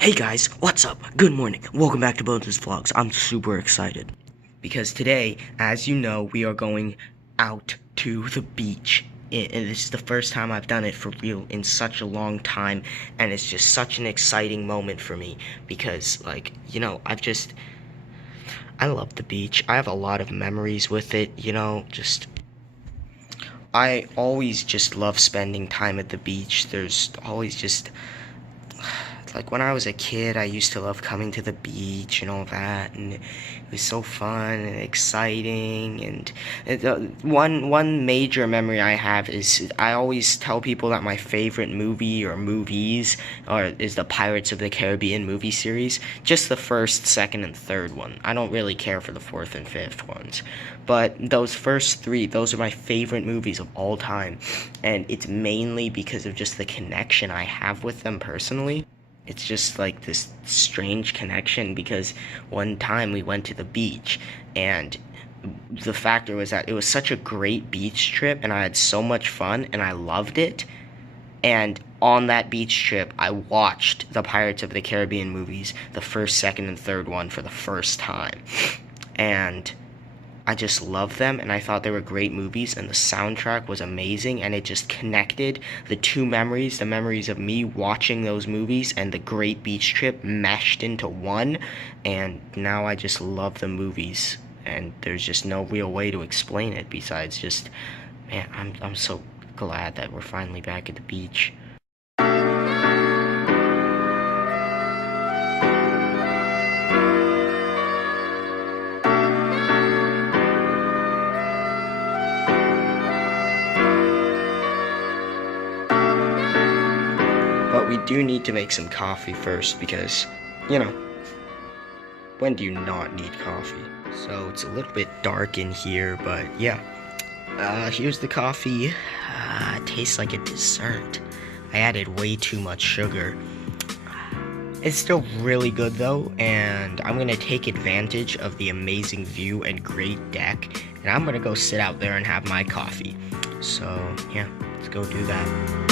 Hey guys, what's up? Good morning. Welcome back to Bones' Vlogs. I'm super excited because today, as you know, we are going out to the beach. And this is the first time I've done it for real in such a long time, and it's just such an exciting moment for me because, like, you know, I love the beach. I have a lot of memories with it, you know, I always just love spending time at the beach. There's always just, like, when I was a kid, I used to love coming to the beach and all that, and it was so fun and exciting. And one major memory I have is I always tell people that my favorite movie or movies is the Pirates of the Caribbean movie series. Just the first, second, and third one. I don't really care for the fourth and fifth ones. But those first three, those are my favorite movies of all time. And it's mainly because of just the connection I have with them personally. It's just like this strange connection because one time we went to the beach and the factor was that it was such a great beach trip and I had so much fun and I loved it. And on that beach trip, I watched the Pirates of the Caribbean movies, the first, second, and third one for the first time. And I just loved them, and I thought they were great movies, and the soundtrack was amazing, and it just connected the two memories, the memories of me watching those movies and the great beach trip meshed into one, and now I just love the movies, and there's just no real way to explain it besides just, man, I'm so glad that we're finally back at the beach. But we do need to make some coffee first because, you know, when do you not need coffee? So it's a little bit dark in here, but yeah. Here's the coffee. It tastes like a dessert. I added way too much sugar. It's still really good though, and I'm gonna take advantage of the amazing view and great deck, and I'm gonna go sit out there and have my coffee. So yeah, let's go do that.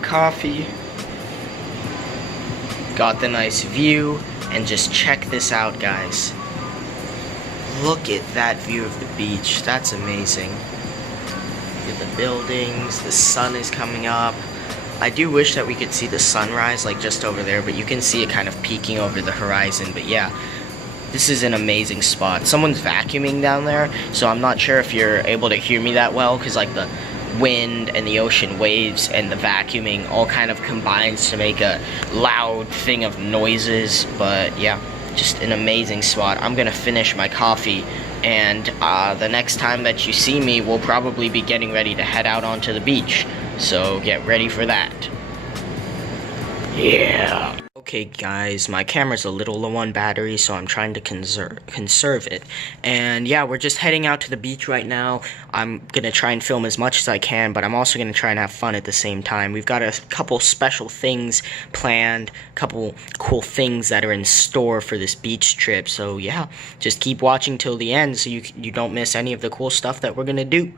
Coffee, got the nice view, and just check this out, guys. Look at that view of the beach. That's amazing. Look at the buildings, the sun is coming up. I do wish that we could see the sunrise like just over there, but you can see it kind of peeking over the horizon. But yeah, this is an amazing spot. Someone's vacuuming down there, so I'm not sure if you're able to hear me that well, because like the wind and the ocean waves and the vacuuming all kind of combines to make a loud thing of noises. But yeah, just an amazing spot. I'm gonna finish my coffee, and the next time that you see me, we'll probably be getting ready to head out onto the beach, so get ready for that. Yeah. Okay guys, my camera's a little low on battery, so I'm trying to conserve it. And yeah, we're just heading out to the beach right now. I'm gonna try and film as much as I can, but I'm also gonna try and have fun at the same time. We've got a couple special things planned, a couple cool things that are in store for this beach trip. So yeah, just keep watching till the end so you don't miss any of the cool stuff that we're gonna do.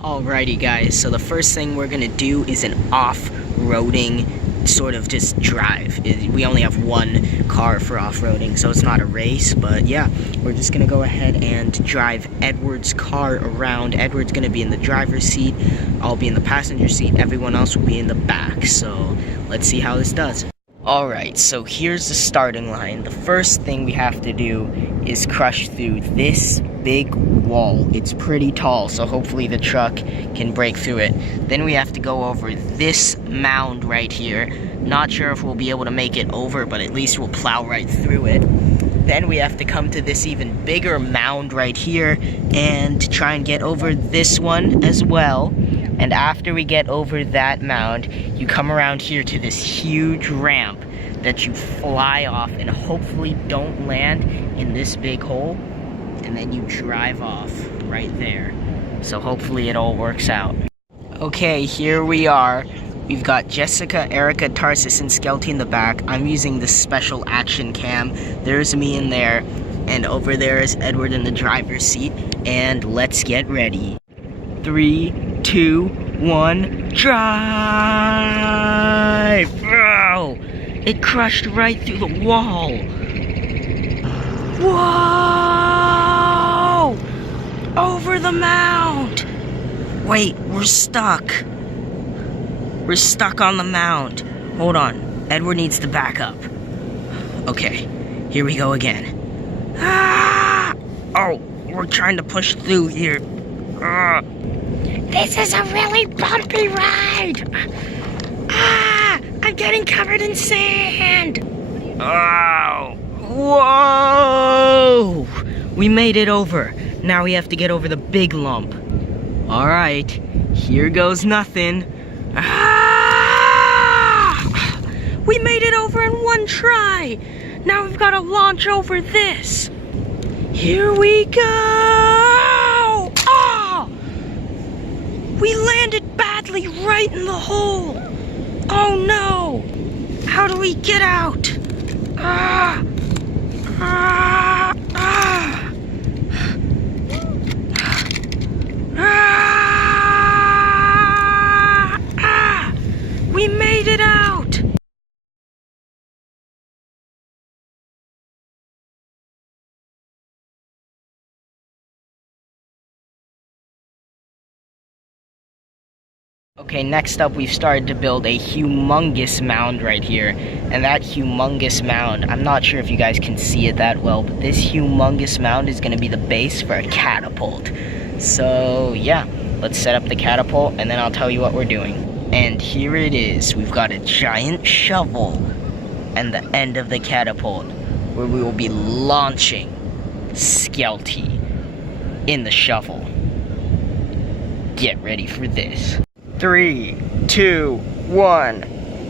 Alrighty guys, so the first thing we're gonna do is an off-roading sort of just drive. We only have one car for off-roading, so it's not a race, but yeah, we're just gonna go ahead and drive Edward's car around. Edward's gonna be in the driver's seat, I'll be in the passenger seat, everyone else will be in the back, so let's see how this does. Alright, so here's the starting line. The first thing we have to do is crush through this big wall. It's pretty tall, so hopefully the truck can break through it. Then we have to go over this mound right here. Not sure if we'll be able to make it over, but at least we'll plow right through it. Then we have to come to this even bigger mound right here and try and get over this one as well. And after we get over that mound, you come around here to this huge ramp that you fly off and hopefully don't land in this big hole. And then you drive off right there. So hopefully it all works out. Okay, here we are. We've got Jessica, Erica, Tarsis, and Skelty in the back. I'm using the special action cam. There's me in there. and over there is Edward in the driver's seat, and let's get ready. 3, 2, 1, drive! Oh, it crushed right through the wall. Whoa! Over the mound! Wait, we're stuck. We're stuck on the mound. Hold on, Edward needs to back up. Okay, here we go again. Ah! Oh, we're trying to push through here. This is a really bumpy ride. Ah! I'm getting covered in sand. Oh! Whoa! We made it over. Now we have to get over the big lump. All right, here goes nothing. Ah! We made it over in one try. Now we've got to launch over this. Here we go! Oh! We landed badly right in the hole. Oh no! How do we get out? Ah! Ah! Ah! Ah! Ah! We made it out! Okay, next up we've started to build a humongous mound right here. And that humongous mound, I'm not sure if you guys can see it that well, but this humongous mound is going to be the base for a catapult. So, yeah, let's set up the catapult and then I'll tell you what we're doing. And here it is. We've got a giant shovel and the end of the catapult where we will be launching Skelty in the shovel. Get ready for this. 3, 2, 1,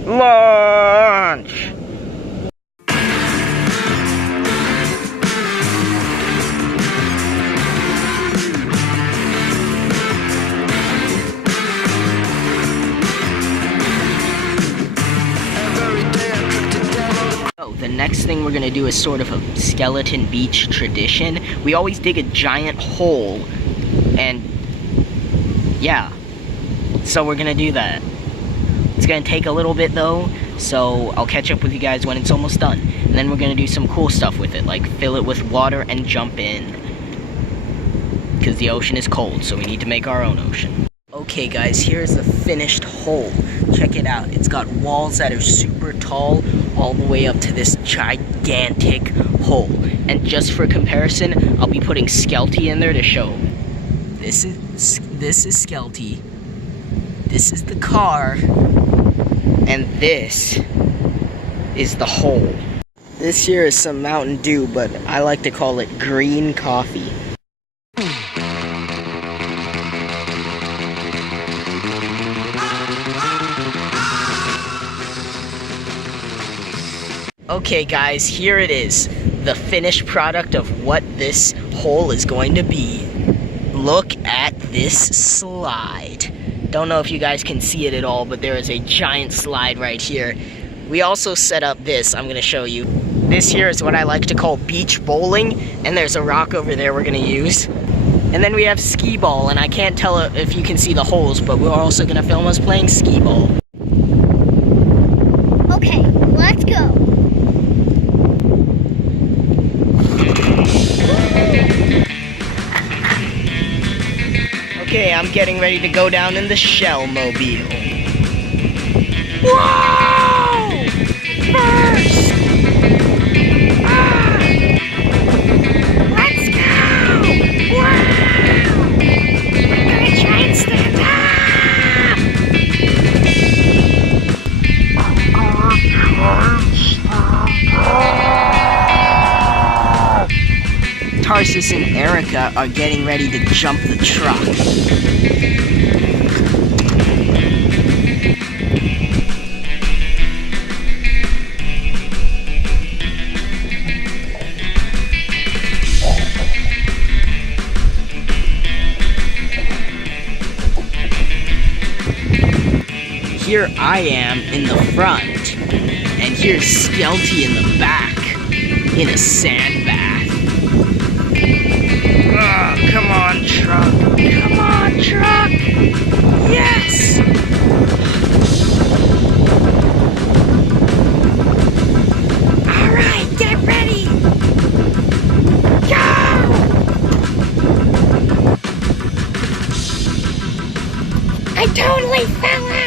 launch! Oh, the next thing we're gonna do is sort of a skeleton beach tradition. We always dig a giant hole, and yeah. So we're gonna do that. It's gonna take a little bit though, so I'll catch up with you guys when it's almost done. And then we're gonna do some cool stuff with it, like fill it with water and jump in. Because the ocean is cold, so we need to make our own ocean. Okay guys, here's the finished hole. Check it out. It's got walls that are super tall all the way up to this gigantic hole. And just for comparison, I'll be putting Skelty in there to show. This is Skelty. This is the car, and this is the hole. This here is some Mountain Dew, but I like to call it green coffee. Okay guys, here it is. The finished product of what this hole is going to be. Look at this slide. Don't know if you guys can see it at all, but there is a giant slide right here. We also set up this, I'm going to show you. This here is what I like to call beach bowling, and there's a rock over there we're going to use. And then we have skee ball, and I can't tell if you can see the holes, but we're also going to film us playing skee ball. Okay, let's go. Okay, I'm getting ready to go down in the shell mobile. Whoa! First! Ah! Let's go! Wow! I'm gonna try and stand up! Tarsus and Erica are getting ready to jump the truck. Here I am in the front, and here's Skelty in the back, in a sand bath. truck. Come on, truck. Yes. All right, get ready. Go. I totally fell out.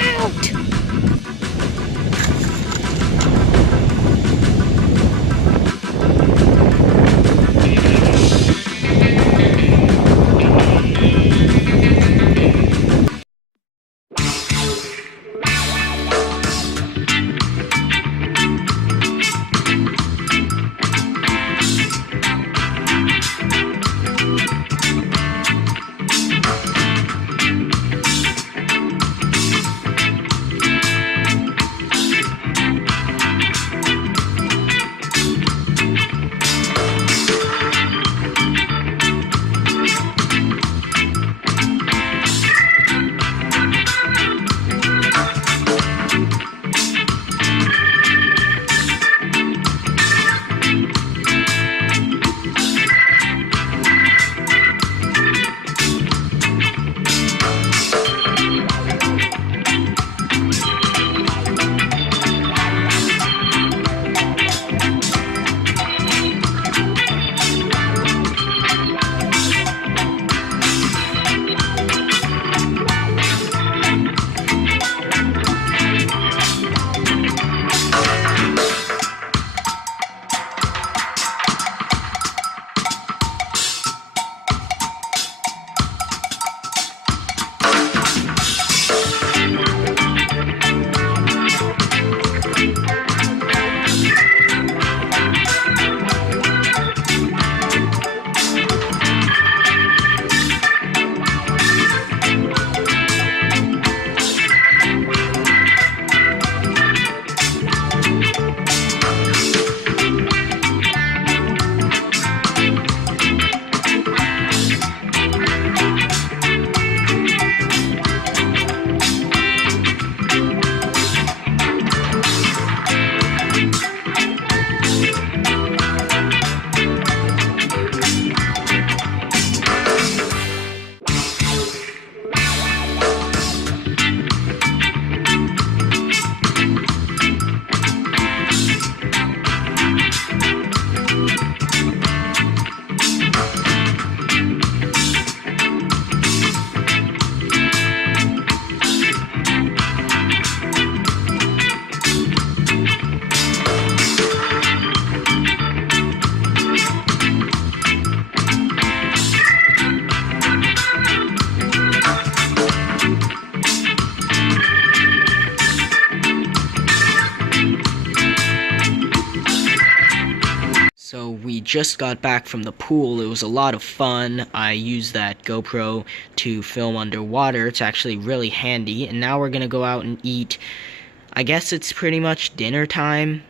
So we just got back from the pool. It was a lot of fun. I used that GoPro to film underwater. It's actually really handy. And now we're gonna go out and eat. I guess it's pretty much dinner time,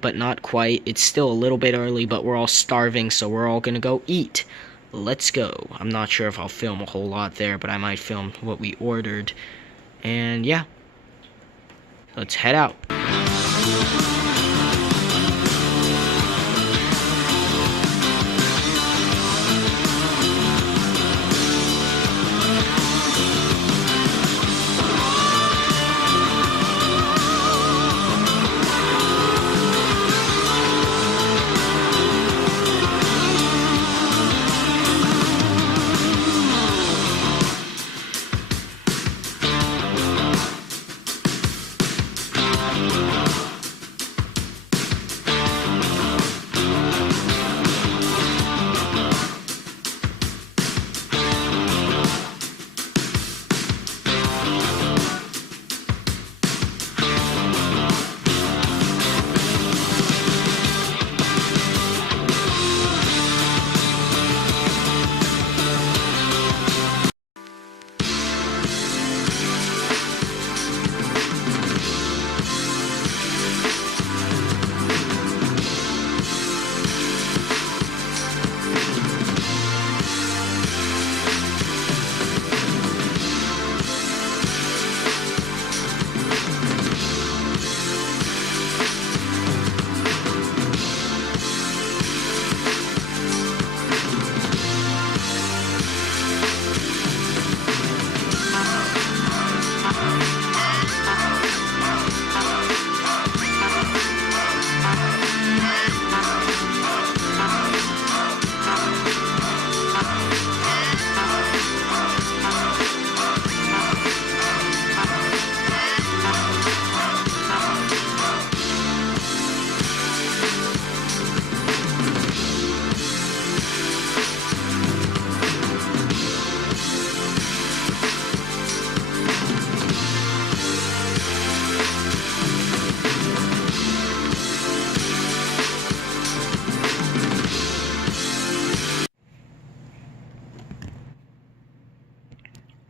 but not quite. It's still a little bit early, but we're all starving, so we're all gonna go eat. Let's go. I'm not sure if I'll film a whole lot there, but I might film what we ordered. And yeah, let's head out.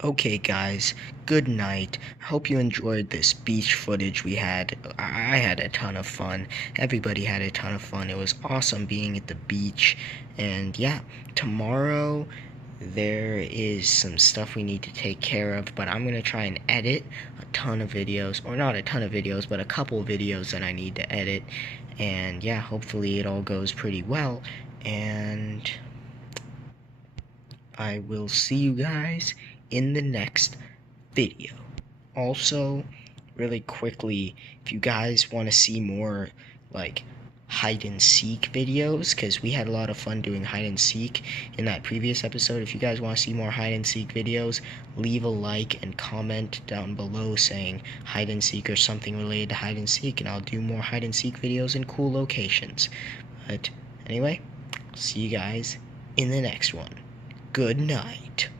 Okay, guys, good night. Hope you enjoyed this beach footage we had. I had a ton of fun. Everybody had a ton of fun. It was awesome being at the beach. And yeah, tomorrow there is some stuff we need to take care of, but I'm going to try and edit a ton of videos, or not a ton of videos, but a couple of videos that I need to edit. And yeah, hopefully it all goes pretty well. And I will see you guys in the next video. Also, really quickly, if you guys want to see more like hide and seek videos, because we had a lot of fun doing hide and seek in that previous episode. If you guys want to see more hide and seek videos, leave a like and comment down below saying hide and seek or something related to hide and seek, and I'll do more hide and seek videos in cool locations. But anyway, see you guys in the next one. Good night.